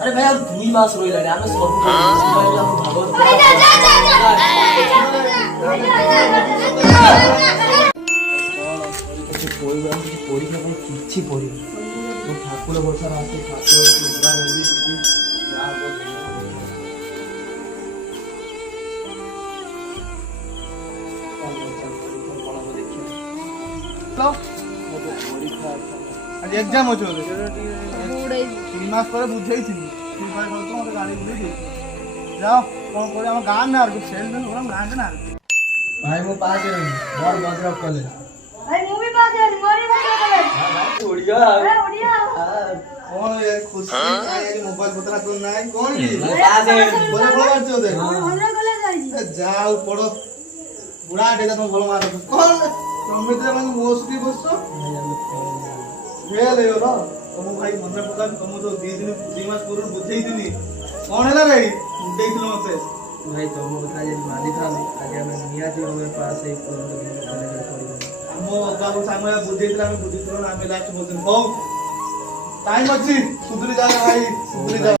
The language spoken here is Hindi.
अरे भाई अब 2 मास रहिला रे आमे सब भागवत परीक्षा किसी पढ़ी ठाकुर बर्षा आसे आज एग्जाम अच्छे 3 मास पर बुझे मत गाड़ी बुझे जाओ कौन कर गाँव ना सेल्स गाँव ना भाई मो पास है बड़ भद्रक कॉलेज भाई मु भी पास है मोरी भाई बढ़िया बढ़िया कौन यार खुशी है मोबाइल पतला तो नहीं कौन की पास है बोले बोल बात होते हमरा कॉलेज जाई जाओ पढ़ो बुढ़ा डेटा तुम भलो मार कौन समित्र मन मोस्टली बसो फेल हो ना तुम भाई मन पता तुम तो 2 मास पूर्ण बुझेई दिनी कौन है रे देखलो मते भाई तुम बता जे माली था आगे मैं निया थी मेरे पास एक कॉलेज पढ़ी हम बाबू सामने बुझेइला हम बुझितलो ना हम लास्ट बोलते हो टाइम अछि सुधरी जा भाई सुधरी जा।